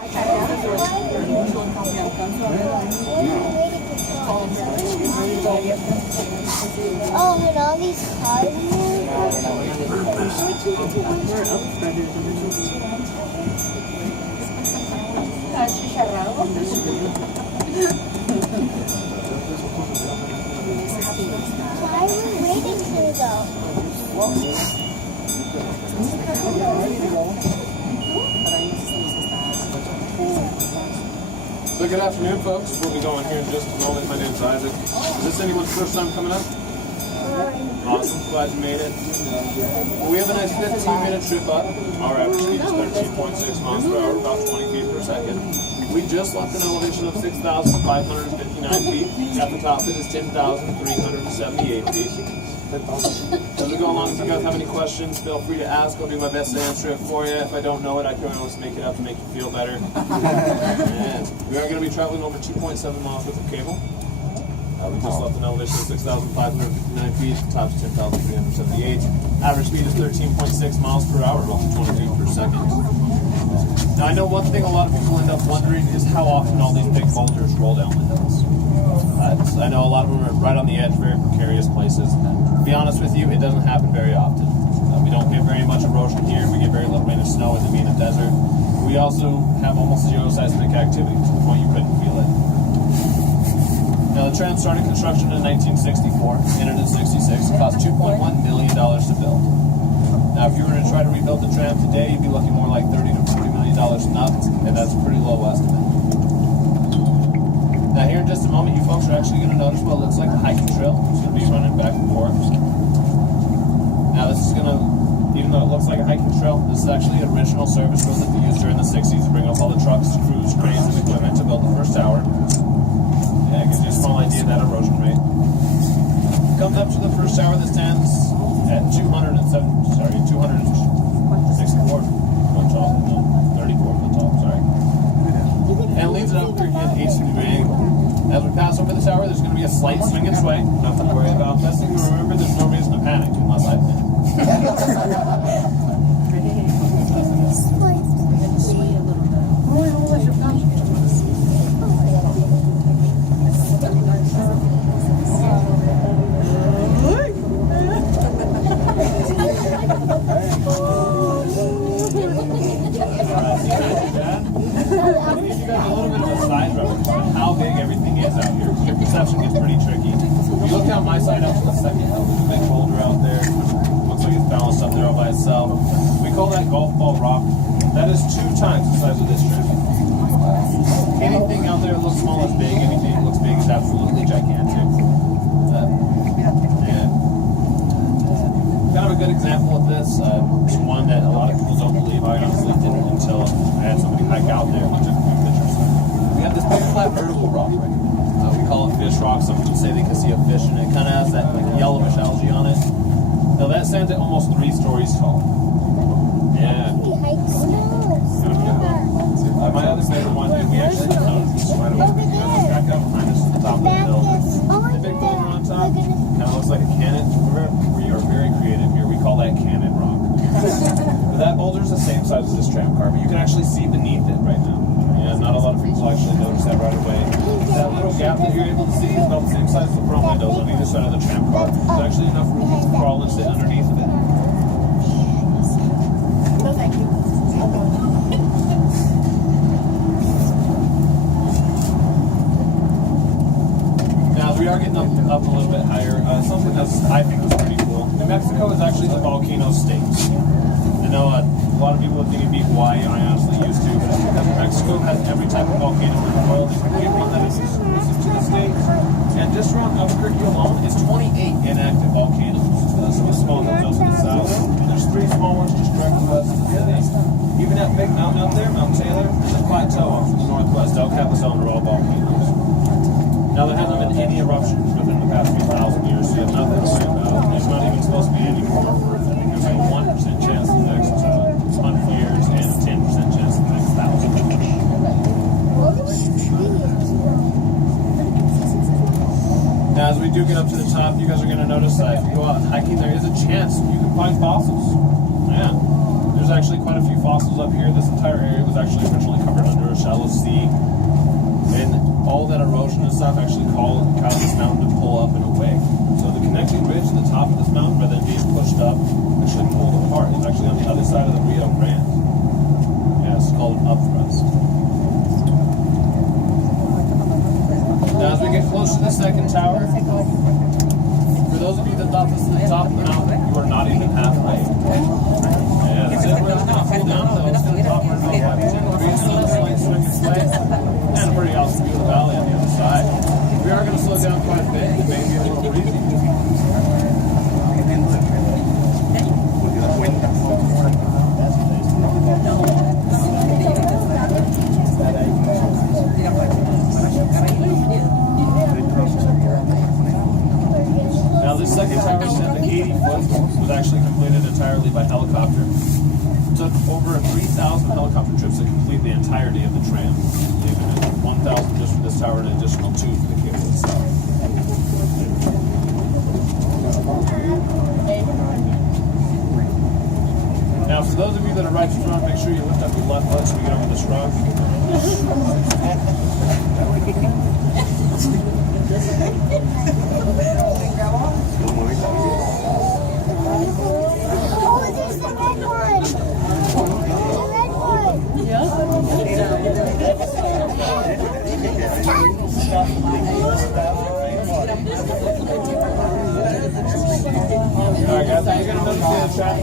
Oh, when all these cars move. Why are we waiting here though? So good afternoon, folks. We'll be going here in just a moment. My name's Isaac. Is this anyone's first time coming up? Awesome. Glad you made it. Well, we have a nice 15-minute trip up. Our average speed is 13.6 miles per hour, about 20 feet per second. We just left an elevation of 6,559 feet. At the top, it is 10,378 feet. As we go along, if you guys have any questions, feel free to ask. I'll do my best to answer it for you. If I don't know it, I can always make it up to make you feel better. And we are going to be traveling over 2.7 miles worth of cable. We just left an elevation of 6,559 feet. Top is 10,378. Average speed is 13.6 miles per hour, roughly 20 feet per second. Now, I know one thing a lot of people end up wondering is how often all these big boulders roll down the hills. I know a lot of them are right on the edge, very precarious places. To be honest with you, it doesn't happen very often. We don't get very much erosion here. We get very little rain or snow with it being a desert. We also have almost zero seismic activity to the point you couldn't feel it. Now, the tram started construction in 1964, ended in 66. It cost $2.1 million to build. Now, if you were to try to rebuild the tram today, you'd be looking more like $30 to $40 million not, and that's a pretty low estimate. Now, here in just a moment, you folks are actually going to notice what looks like a hiking trail. It's going to be running back and forth. Now, this is going to, even though it looks like a hiking trail, this is actually an original service road that they used during the 60s to bring up all the trucks, crews, cranes, and equipment to build the first tower. Yeah, it gives you a small idea of that erosion rate. Comes up to the first tower that stands at 264 foot tall. No, 34 foot tall, sorry. And leaves it up here at 8-degree angle. As we pass over the tower, there's going to be a slight swing and sway. Nothing to worry about. Best thing to remember, there's no reason to panic unless I've been. How big everything is out here. Your perception gets pretty tricky. If you look down my side out to the second hill, there's a big boulder out there. Looks like it's balanced up there all by itself. We call that golf ball rock. That is 2 times the size of this tram. Anything out there that looks small is big. Anything that looks big is absolutely gigantic. Kind of a good example of this. It's one that a lot of people don't believe. I honestly didn't until I had somebody hike out there and took a few pictures. We have this big flat vertical rock right here. We call it fish rock. Some people say they can see a fish in it. It kind of has that like yellowish algae on it. Now that stands at almost 3 stories tall. Yeah. My other favorite one, we actually noticed this right away. We back up behind us at the top of the hill. The big boulder on top kind of looks like a cannon. We are very creative here. We call that cannon rock. But that boulder is the same size as this tram car, but you can actually see beneath it right now. Yeah, not a lot of people actually notice that right away. That little gap that you're able to see is about the same size as the front windows on either side of the tram car. There's actually enough room to crawl and sit underneath of it. No, thank you. Now, we are getting up a little bit higher. Something that I think is pretty cool. New Mexico is actually the volcano state. I know a lot of people would think it'd be Hawaii, I honestly used to, but it's because New Mexico has every type of volcano in the world. We have one that is exclusive to the state. And just around Albuquerque alone is 28 inactive volcanoes. Some of the small hills to the south. And there's 3 small ones just directly west of the city. Even that big mountain out there, Mount Taylor, and the plateau off to the northwest, El Capitan, are all volcanoes. Now, there hasn't been any eruptions within the past few thousand years, so you have nothing to worry about. There's not even supposed to be any more for it. There's a 1% chance in the next 100 years and a 10% chance in the next 1,000. Now, as we do get up to the top, you guys are going to notice that if you go out hiking, there is a chance you can find fossils. Yeah. There's actually quite a few fossils up here. This entire area was actually originally covered under a shallow sea. And all that erosion and stuff actually causes this mountain to pull up and away. So the connecting ridge at the top of this mountain, rather than being pushed up, actually pulled apart. It's actually on the other side of the Rio Grande. Yeah, it's called an upthrust. Now as we get close to the second tower, for those of you that thought this was the top of the mountain, you are not even halfway. Yeah, that's it. We're just going to cool down though. It's going to drop around 5 to 10 degrees, so it's like swing and sway. And a pretty awesome view of the valley on the other side. We are going to slow down quite a bit. It may be a little breezy. Now this second tower stand, the 80 foot, was actually completed entirely by helicopter. It took over 3,000 helicopter trips to complete the entirety of the tram. Leaving it 1,000 just for this tower and an additional 2 for the cable itself. Now for those of you that are right in front, make sure you lift up your left foot so we get over this rock. Oh, there's the red one. The red one. Alright guys, I'm going to move to the chat.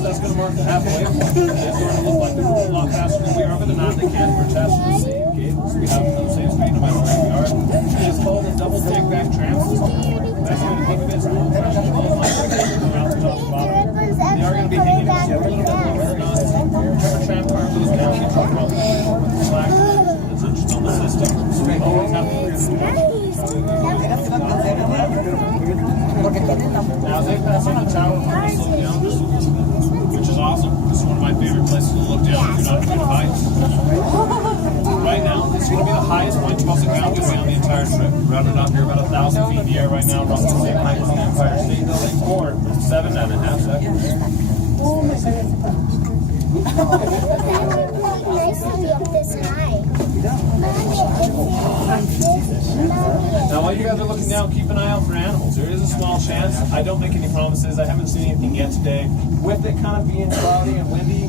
That's going to mark the halfway point. It's going to look like they're moving a lot faster than we are, but they're not. They can't. We're testing the same cables. We have them on the same speed no matter where we are. It's called a double take-back tram system. That's going to keep a bit slow. They are going to be hanging just a little bit lower. Whichever tram car goes down, we talk about the slack that's just on the system. So we always have to now as they pass on the tower, we're going to slow down, which is awesome. This is one of my favorite places to look down if you're not afraid of heights. Right now, this is going to be the highest point you've also found to be on the entire trip. Rounded up, you're about 1,000 feet in the air right now, roughly the same height as the Empire State Building, or 7.5 seconds. Oh my goodness. Nice to be up this high. Now while you guys are looking down, keep an eye out for animals. There is a small chance. I don't make any promises. I haven't seen anything yet today. With it kind of being cloudy and windy,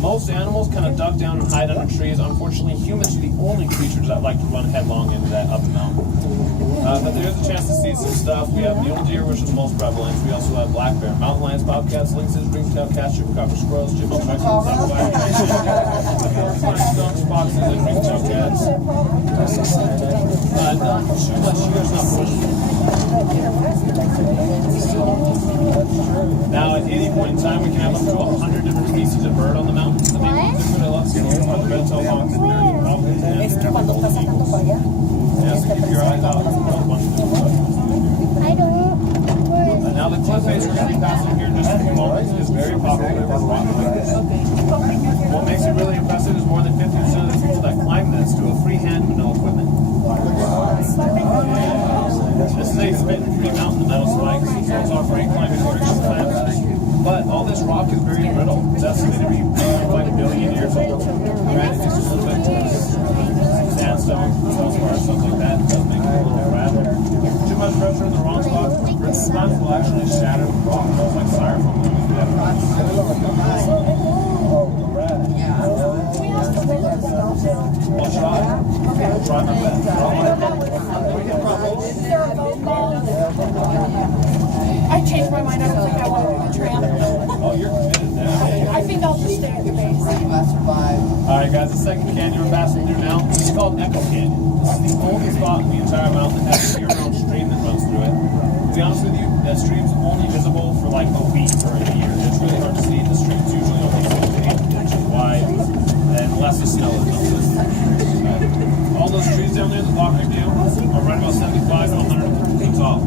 most animals kind of duck down and hide under trees. Unfortunately, humans are the only creatures that like to run headlong into that up the mountain. But there is a chance to see some stuff. We have mule deer, which is the most prevalent. We also have black bear, mountain lions, bobcats, lynxes, ring-tailed cats, chupacabra squirrels, chipmunks, raccoons, skunks, foxes, and ring-tailed cats. Not too much shears, not Now, at any point in time, we can have up to 100 different species of bird on the mountain. The main ones that really love seeing are the red-tailed hawks, and falcons, and eagles. Yeah, so keep your eyes out for a bunch of different stuff. I don't. Now, the cliff face we're going to be passing here in just a few moments is very popular with rock climbers. What makes it really impressive is more than 50% of the people that climb this do a free hand with no equipment. This is a spin-free mountain, the metal spikes, so it's all great climbing restriction clamps. But all this rock is very brittle. It's estimated to be 1 billion years old. Granted, it's just a little bit sandstone, feldspar, stuff like that. It does make it a little fragile. Too much pressure in the wrong spot, sometimes will actually shatter the rock. It's like styrofoam. I'll try. I'll try my best. I changed my mind. I don't think I want to do the tram. Oh, you're committed now. I think I'll just stay at the base. Alright guys, the second canyon we're passing through now is called Echo Canyon. This is the only spot in the entire mountain that has a year-round stream that runs through it. To be honest with you, that stream's only visible for like a week or a year. It's really hard to see. The stream's usually only 6 to 8 inches wide, and less of snow is noticed. All those trees down there, the Walker View, are right about 75 to 100 feet tall.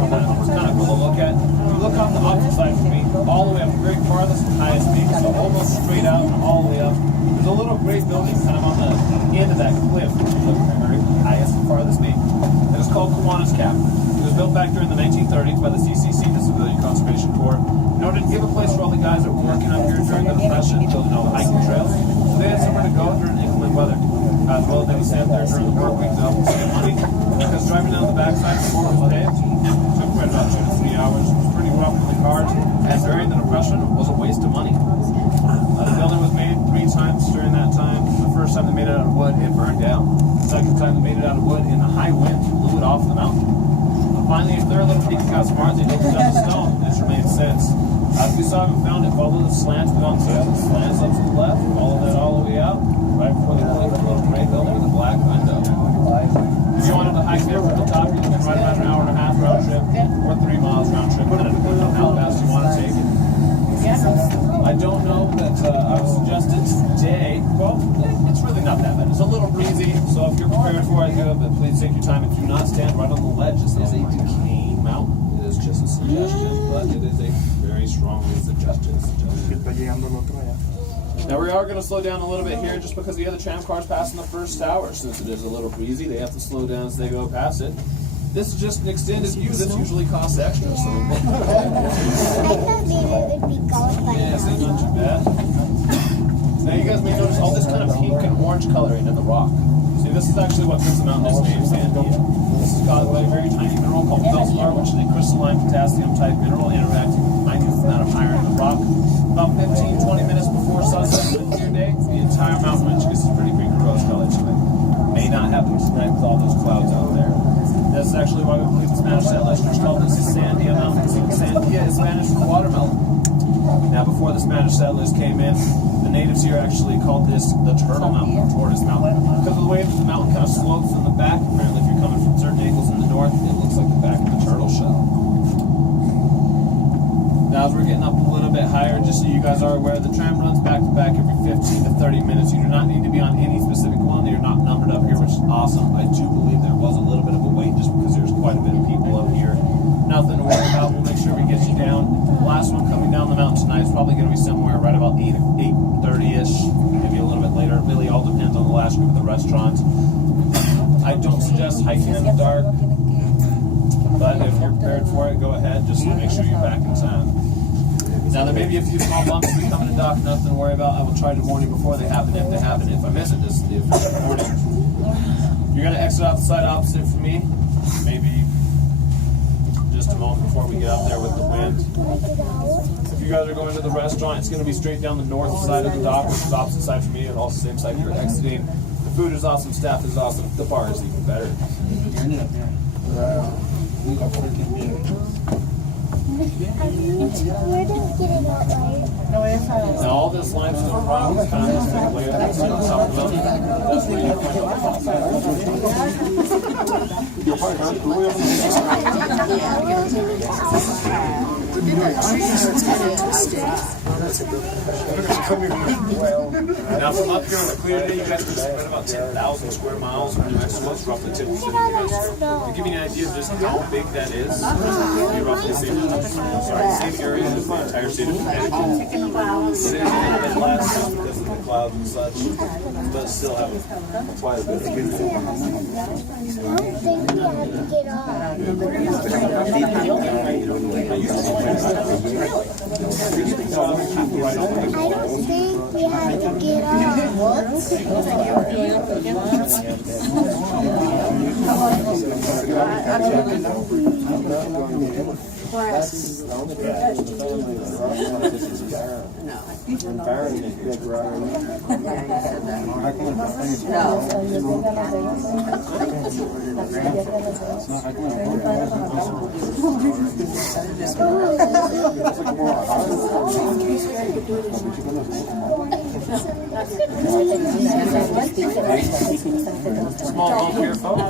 It's kind of cool to look at. If you look off the opposite side from me, all the way up, the very farthest and highest peak, so almost straight out and all the way up. There's a little gray building kind of on the end of that cliff, the very highest and farthest peak. And it's called Kiwanis Cap. It was built back during the 1930s by the CCC, the Civilian Conservation Corps, in order to give a place for all the guys that were working up here during the Depression, building all the hiking trails. So they had somewhere to go during inclement weather. As well as they would stay up there during the work week to help them save money. Because driving down the backside before it was paved took quite about 2 to 3 hours. It was pretty rough with the cars, and during the Depression was a waste of money. The building was made 3 times during that time. The first time they made it out of wood, it burned down. The second time they made it out of wood, in the high wind, blew it off the mountain. And finally, if their little peak got smart, they built it out of stone, and it's remained since. As we saw and found it, follow the slants of the mountain trail, slants up to the left, follow that all the way out, right before they click the little gray building with a black window. If you wanted to hike there from the top, you're looking right around an hour and a half round trip, or 3 miles round trip, depending on how fast you want to take it. I don't know that I would suggest it today. Well, it's really not that bad. It's a little breezy, so if you're prepared for it, do it, but please take your time and do not stand right on the ledge. This is a decaying mountain. It is just a suggestion, but it is a very strongly suggested suggestion. Now we are going to slow down a little bit here just because the other tram cars pass in the first tower. Since it is a little breezy, they have to slow down as they go past it. This is just an extended view. This usually costs extra. So I thought maybe it would be gone by yeah, now. it's not too bad. Now you guys may notice all this kind of pink and orange coloring in the rock. See, this is actually what gives the mountain its name, Sandia. This is caused by a very tiny mineral called feldspar, which is a crystalline potassium type mineral interacting with the minute amount of iron in the rock. About 15-20 minutes before sunset on a clear day, the entire mountain range gets this pretty green rose color to it. May not happen tonight with all those clouds out there. This is actually why we believe the Spanish settlers called this Sandia Mountain. Sandia is Spanish for watermelon. Now, before the Spanish settlers came in, the natives here actually called this the Turtle Mountain, or Tortoise Mountain, because of the way that the mountain kind of slopes in the back. Apparently, if you're coming from certain angles in the north, it looks like the back of a turtle shell. Now, as we're getting up a little bit higher, just so you guys are aware, the tram runs back to back every 15 to 30 minutes. You do not need to be on any specific one. They are not numbered up here, which is awesome. I do believe there was a little bit of a wait just because there's quite a bit of people up here. Nothing to worry about. We'll make sure we get you down. The last one coming down the mountain tonight is probably going to be somewhere right about 8:30-ish, maybe a little bit later. It really all depends on the last group of the restaurants. I don't suggest hiking in the dark, but if you're prepared for it, go ahead. Just make sure you're back in time. Now, there may be a few small bumps we come in the dock, nothing to worry about. I will try to warn you before they happen, if they happen. If I miss it, this is the official warning. You're going to exit off the side opposite from me, maybe just a moment before we get up there with the wind. If you guys are going to the restaurant, it's going to be straight down the north side of the dock, which is opposite side from me, and also same side you're exiting. The food is awesome, staff is awesome, the bar is even better. Where do we get it out, right? Now all this limestone rock is kind of this big layer that's on top of the mountain. That's where you find Now from up here on a clear day, you guys can spread about 10,000 square miles from New Mexico. It's roughly 10% of New Mexico. To give you an idea of just how big that is, you roughly see same area as the entire state of Connecticut. It is a little bit less just because of the clouds and such, but still have quite a bit of I don't think we have to get off. I don't think we have to get small bump here, folks.